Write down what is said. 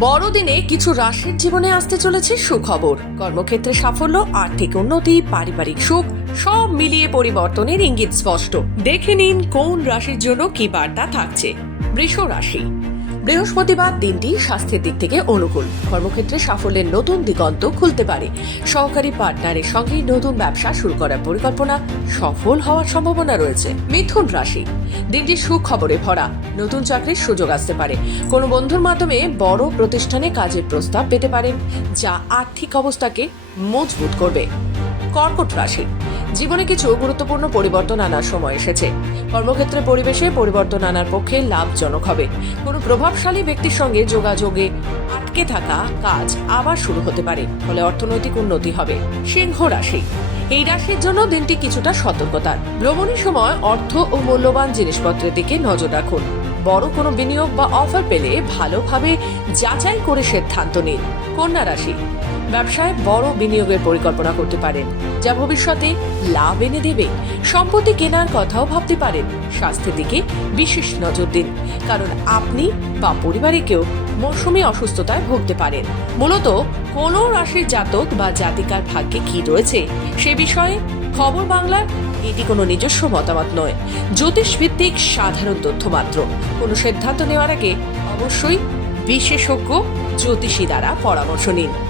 বড়দিনে কিছু রাশির জীবনে আসতে চলেছে সুখবর। কর্মক্ষেত্রে সাফল্য, আর্থিক উন্নতি, পারিবারিক সুখ সব মিলিয়ে পরিবর্তনের ইঙ্গিত স্পষ্ট। দেখে নিন কোন রাশির জন্য কি বার্তা থাকছে। বৃষ রাশি। বৃহস্পতিবার দিনটি স্বাস্থ্যের দিক থেকে অনুকূল। কর্মক্ষেত্রে সাফল্যের নতুন দিগন্ত খুলতে পারে। সহকারী পার্টনারের সঙ্গে নতুন ব্যবসা শুরু করার পরিকল্পনা সফল হওয়ার সম্ভাবনা রয়েছে। মিথুন রাশি। দিনটি সুখবরে ভরা। নতুন চাকরির সুযোগ আসতে পারে। কোনো বন্ধুর মাধ্যমে বড় প্রতিষ্ঠানে কাজের প্রস্তাব পেতে পারেন, যা আর্থিক অবস্থাকে মজবুত করবে। কর্কট রাশি। জীবনে কিছু গুরুত্বপূর্ণ পরিবর্তন আনার সময় এসেছে। কর্মক্ষেত্রে পরিবেশে পরিবর্তন আনার পক্ষে লাভজনক হবে। কোনো প্রভাবশালী ব্যক্তির সঙ্গে যোগাযোগে আটকে থাকা কাজ আবার শুরু হতে পারে, ফলে অর্থনৈতিক উন্নতি হবে। সিংহ রাশি। এই রাশির জন্য দিনটি কিছুটা সতর্কতার। ভ্রমণের সময় অর্থ ও মূল্যবান জিনিসপত্রের দিকে নজর রাখুন। বড় কোনো বিনিয়োগ বা অফার পেলে ভালোভাবে যাচাই করে সিদ্ধান্ত নিন। কন্যা রাশি। ব্যবসায় বড় বিনিয়োগের পরিকল্পনা করতে পারেন, যা ভবিষ্যতে লাভ এনে দেবে। সম্পত্তি কেনার কথাও ভাবতে পারেন। স্বাস্থ্যের দিকে বিশেষ নজর দিন, কারণ আপনি বা পরিবারে কেউ মৌসুমী অসুস্থতায় ভুগতে পারেন। মূলত কোন রাশির জাতক বা জাতিকার ভাগ্যে কি রয়েছে সে বিষয়ে খবর বাংলার এটি কোনো নিজস্ব মতামত নয়, জ্যোতিষ ভিত্তিক সাধারণ তথ্য মাত্র। কোনো সিদ্ধান্ত নেওয়ার আগে অবশ্যই বিশেষজ্ঞ জ্যোতিষী দ্বারা পরামর্শ নিন।